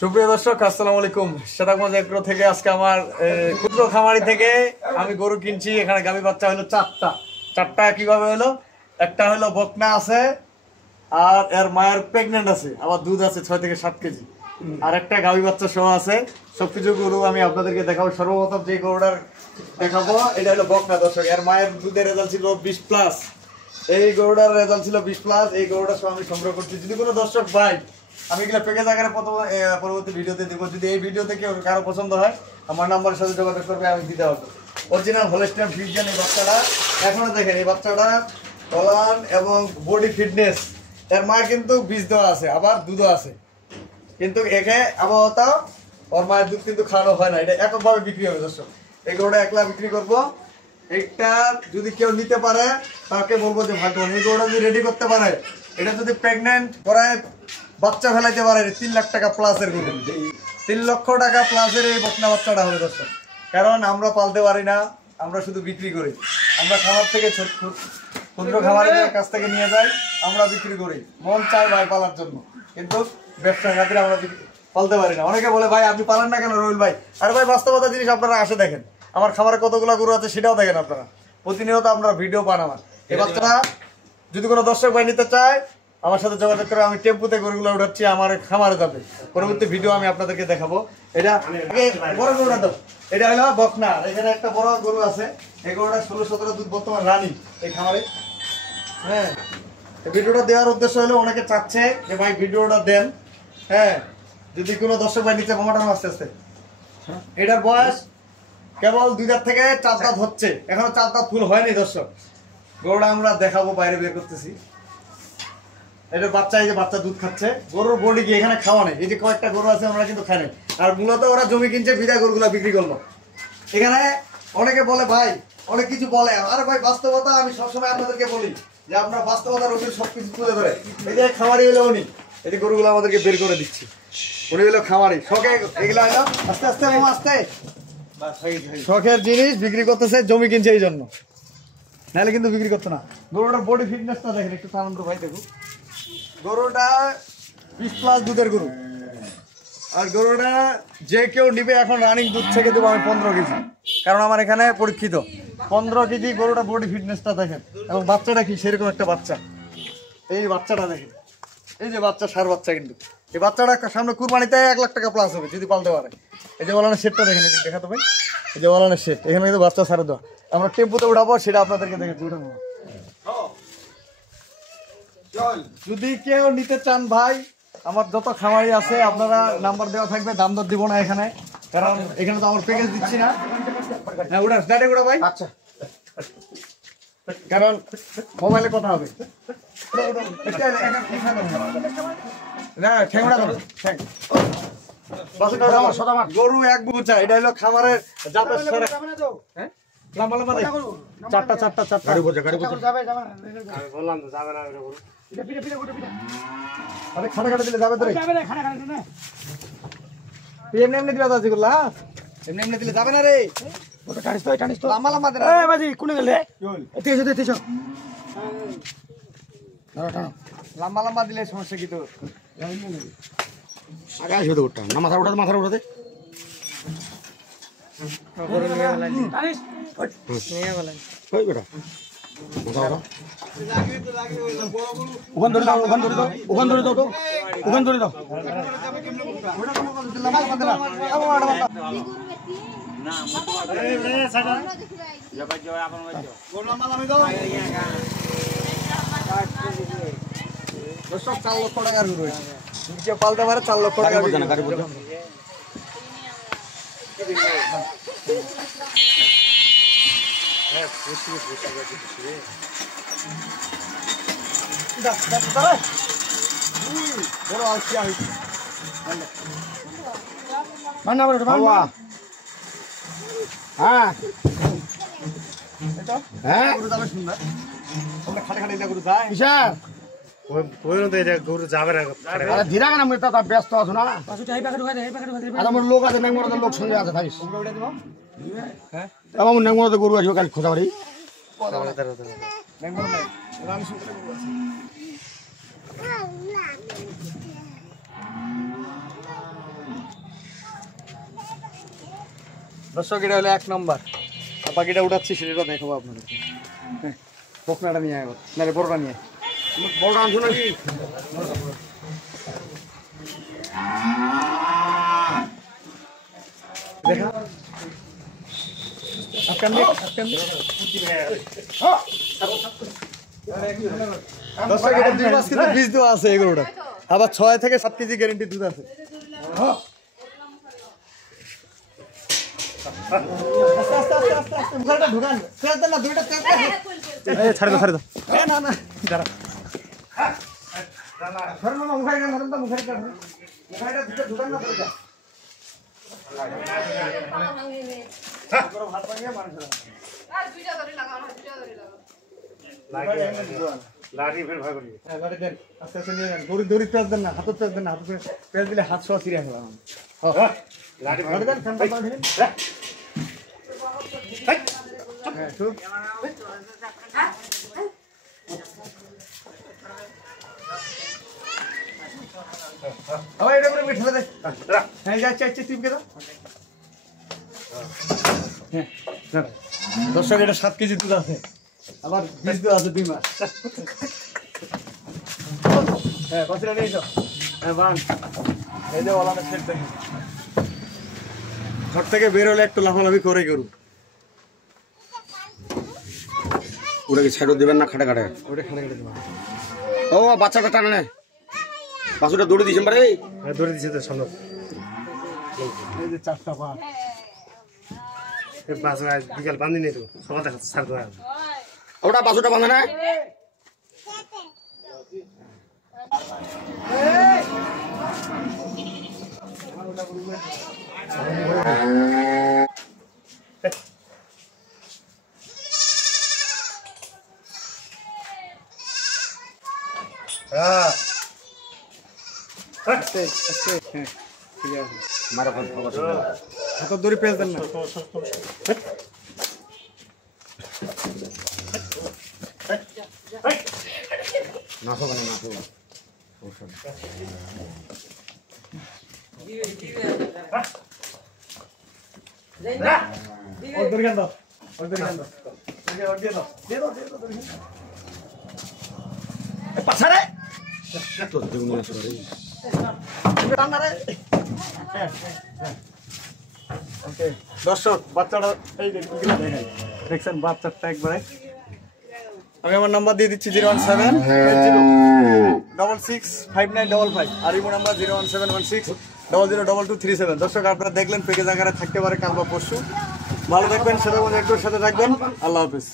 সুপ্রিয় দর্শক, আসসালামু আলাইকুম। সেতাগঞ্জ এগ্রো থেকে আজকে আমার ক্ষুদ্র খামারি থেকে আমি গরু কিনছি। এখানে গাভী বাচ্চা হলো চারটা। কিভাবে হলো? একটা হলো বকনা আছে, আর এর মায়ের প্রেগনেন্ট আছে, আবার দুধ আছে 6 থেকে 7 কেজি, আর একটা গাভী বাচ্চা সহ আছে। সবকিছু গরু আমি আপনাদেরকে দেখাবো। সর্বপ্রথম যে গরুটার দেখাবো এটা হলো বকনা। দর্শক, এর মায়ের দুধের রেজাল্ট ছিল 20+। এই গরুটার রেজাল্ট ছিল 20+। এই গরুটা সহ আমি সংগ্রহ করছি। যদি কোনো দর্শক ভাই, আমি এগুলো প্যাকেজ আকারে পরবর্তী ভিডিওতে দেবো। যদি এই ভিডিও থেকে কারো পছন্দ হয়, আমার নাম্বারের সাথে যোগাযোগ করবে, আমি দিতে পারবো। অরিজিনাল হলস্টাইন ফ্রিজিয়ান এই বাচ্চাটা। এখনো দেখেন এই বাচ্চাটা ফলান এবং বডি ফিটনেস। এর মায়ের কিন্তু বীজ দেওয়া আছে, আবার দুধও আছে, কিন্তু একে আবহাওয়া ওর মায়ের দুধ কিন্তু খাওয়ানো হয় না। এটা এককভাবে বিক্রি হবে। দর্শক, এই গরুটা একলা বিক্রি করবো। এটা যদি কেউ নিতে পারে তাকে বলবো যে ভাগ্যবান। এই গরুটা যদি রেডি করতে পারে, এটা যদি প্রেগনেন্ট করায় বাচ্চা ফেলাইতে পারে, 3 লাখ টাকা প্লাসের গরু, 3 লক্ষ টাকা প্লাসের এই বকনা বাচ্চাটা হবে। দর্শক, কারণ আমরা পালতে পারি না, আমরা শুধু বিক্রি করি। আমরা খামার থেকে ক্ষুদ্র খামারের কাছ থেকে নিয়ে যাই, আমরা বিক্রি করি। মন চায় ভাই পালার জন্য, কিন্তু ব্যবসা খাতিরে আমরা পালতে পারি না। অনেকে বলে ভাই আপনি পালেন না কেন রবিল ভাই? আর ভাই বাস্তবতা জিনিস আপনারা আসে দেখেন, আমার খামারে কতগুলো গরু আছে সেটাও দেখেন আপনারা। প্রতিনিয়ত আপনারা ভিডিও পান আমার। এই বাচ্চাটা যদি কোনো দর্শক ভাই নিতে চায়, আমার সাথে যোগাযোগ করে। আমি টেম্পুতে গরুগুলো উঠাচ্ছি, আমার খামারে যাবে। পরবর্তী ভিডিও আমি আপনাদেরকে দেখাবো। এটা বড় গরুটা দাও, এটা হলো বকনা। এখানে একটা বড় গরু আছে, এই গরুটা 16-17 দুধ বর্তমান রানিং এই খামারে। হ্যাঁ, ভিডিওটা দেওয়ার উদ্দেশ্য হলো অনেকে চাচ্ছে যে ভাই ভিডিওটা দেন। হ্যাঁ, যদি কোনো দর্শক ভাই নিচে বোমাটানো আস্তে আস্তে। এটার বয়স কেবল 2 দাঁত থেকে 4 দাঁত হচ্ছে, এখনো 4 দাঁত ফুল হয়নি। দর্শক, গরুটা আমরা দেখাবো, বাইরে বের করতেছি। এটা বাচ্চা, এই যে বাচ্চা দুধ খাচ্ছে। গরুর বডি কি এখানে খাওয়া নেই। এই যে কয়েকটা গরু আছে আমরা কিন্তু খাই নাই। আর মূলত ওরা জমি কিনছে, বিদায় গরুগুলা বিক্রি করলো। এখানে অনেকে বলে ভাই, অনেক কিছু বলে। আরে ভাই বাস্তবতা আমি সবসময় আপনাদেরকে বলি যে আপনার বাস্তবতার উপর সবকিছু তুলে ধরে। এই যে খামারি হলো উনি, এই যে গরুগুলো আমাদেরকে বের করে দিচ্ছি। উনি হলো খামারি, শখে এগুলো হলো আস্তে আস্তে মামা আস্তে শখের জিনিস বিক্রি করতেছে, জমি কিনছে এই জন্য, নাহলে কিন্তু বিক্রি করতো না। গরুটার বডি ফিটনেসটা দেখেন একটু। আনন্দ ভাই দেখুন, গরুটা 20+ দুধের গরু। আর গরুটা যে কেউ নিবে, এখন রানিং দুধ থেকে দেবো আমি 15 কেজি, কারণ আমার এখানে পরীক্ষিত 15 কেজি গরুটা। বডি ফিটনেসটা দেখেন, এবং বাচ্চাটা কি সেরকম একটা বাচ্চা। এই বাচ্চাটা দেখেন, এই যে বাচ্চা, সার বাচ্চা। কিন্তু এই বাচ্চাটা সামনে কুরবানিতে 1 লাখ টাকা প্লাস হবে যদি পালতে পারে। এই যে ওলানের সেটটা দেখেন, এদিকে দেখাতো ভাই। এই যে ওলানের সেট, এখানে কিন্তু বাচ্চা ছাড়ে দেওয়া। আমরা টেম্পুতে উঠাবো, সেটা আপনাদেরকে দেখেছি উঠাবো। যদি কেউ নিতে চান ভাই, আমার যত খামারি আছে আপনারা নাম্বার দেওয়া থাকবে। দাম দর দিব না এখানে, কারণ এখানে তো আমার প্যাকেজ দিচ্ছি না। হ্যাঁ, ওটা স্টার্টে ওটা ভাই। আচ্ছা, কারণ মোবাইলে কথা হবে। গরু এক বুচা, এটা হলো খামারের জাতের সেরা। হ্যাঁ, লম্বা লম্বা চারটা গাড়ি বললাম তো যাবে না। আরে খানা খাটা দিলে যাবে তো? এমনি দিলে যাচ্ছে গুলা, এমনি দিলে যাবে না রে। ওটা টানিস তো লম্বা লম্বা দে। এই বাজি কোনে গেলে? এতেছো লম্বা লম্বা দিলে সমস্যা কি? তো আগে আসবে তো ওটা না, মাথা উঠাতে টানিস নিয়ে বলেন কই বেটা। ওখান ধরে দাও। সব 4 লক্ষ টাকার গরু রয়েছে, পালতে পারে 4 লক্ষ টাকা। ব্যস্ত আছো না? লোক আছে, লোক সঙ্গে আছে। হ্যাঁ আমার মনে তো গরু আসবে কাল খোঁজা বাড়ি দর্শক এটা হলো 1 নম্বর, আর বাকিটা উঠাচ্ছি সেটা দেখাবো আপনাদেরকে। হ্যাঁ বকনাটা নিয়ে আয়, না রে বড়টা নিয়ে বড় আনছো নাকি দেখা আপনার দর্শক এটা 2 মাস কিন্তু বীজ দেওয়া আছে এগুলোটা, আবার 6 থেকে 7 কেজি গ্যারেন্টি দুধ আছে। ছাড়ে দাও লাঠি ফের ভয় করি আস্তে আস্তে নিয়ে যান, দড়ি পেঁয়াজ দেন না, হাতের পেঁয়াজ দেন না, হাতের পেঁয়াজ দিলে হাত সহ চিড়ে গেলাম। লাঠি দেন হ্যাঁ খুব আবার এটা করে মিঠা দে, হ্যাঁ যাচ্ছে যাচ্ছে টিপকে দাও। হ্যাঁ দর্শক এটা 7 কেজি দুধ আছে, আবার বীজ দেওয়া আছে 2 মাস। হ্যাঁ কতটা নিয়েছো? হ্যাঁ বান এই যে ওলানে সেট দেখেন, ঘর থেকে বের হলে একটু লাফালাফি করে করুন। ওটা কি ছাইড় দেবেন না খাটে খাটে ওটা খানে কেটে দেবো। ও বাচ্চাটা টানে না বাসুটা দৌড়ে দিয়েছেন বারে ধরে দিচ্ছে তো সম্ভব এই যে 4টা পা বাস বিকাল বান্ধি নেই তো সকাল দেখা সার দেওয়া ওটা বাসুটা বাঁধে না হ্যাঁ আস্তে আস্তে হ্যাঁ ঠিক আছে। মারা হাতের দড়ি পেঁচ দেন না, নাচো কেন নাচো ওর দড়ি খান দাও, ওর দড়ি খান দাও, ওর দিয়ে দাও, দিয়ে দাও, দিয়ে দাও দড়ি খান। পাছারে তো দেখুন আসলে ওকে দর্শক বাচ্চাটা এই দেখছেন, বাচ্চাটা একবারে। আমি আমার নাম্বার দিয়ে দিচ্ছি 01760665955 আর ইমো নাম্বার 01716002237। দর্শক আপনারা দেখলেন পেকেজ আকারে থাকতে পারে কাল বা পরশু। ভালো থাকবেন, সাথে থাকবেন, আল্লাহ হাফিজ।